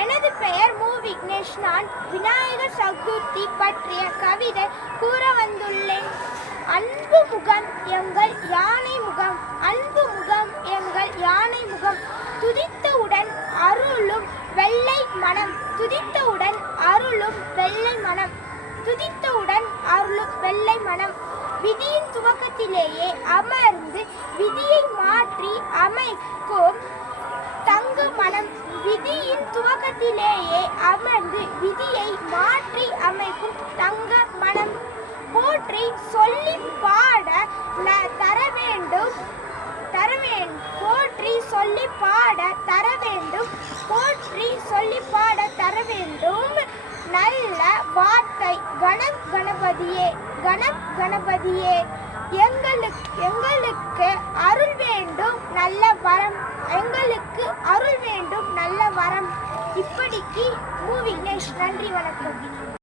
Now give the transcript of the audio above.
எனது பெயர் மு. விக்னேஷ். நான் விநாயகர் சதுர்த்தி பற்றிய கவிதை கூற வந்துள்ளேன். அன்பு முகம் எங்கள் யானை முகம், அன்பு முகம் எங்கள் யானை முகம், துதித்தவுடன் அருளும் வெள்ளை மனம், துதித்தவுடன் அருளும் வெள்ளை மனம், துதித்தவுடன் அருளும் வெள்ளை மனம். விதியின் துவக்கத்திலேயே அமர்ந்து விதியை மாற்றி அமைக்கும் தங்க மனம், விதியின் துவக்கத்திலேயே அமர்ந்து விதியை மாற்றி அமைக்கும் தங்க மனம். போற்றி சொல்லி பாட தர வேண்டும், போற்றி சொல்லி பாட தர வேண்டும், போற்றி சொல்லி பாட தர வேண்டும் நல்ல வார்த்தை. கணபதியே, கணபதியே, எங்களுக்கு அருள் வேண்டும் நல்ல வரம், எங்களுக்கு அருள் வேண்டும் நல்ல வரம். இப்படிக்கு மு. விக்னேஷ். நன்றி, வணக்கம்.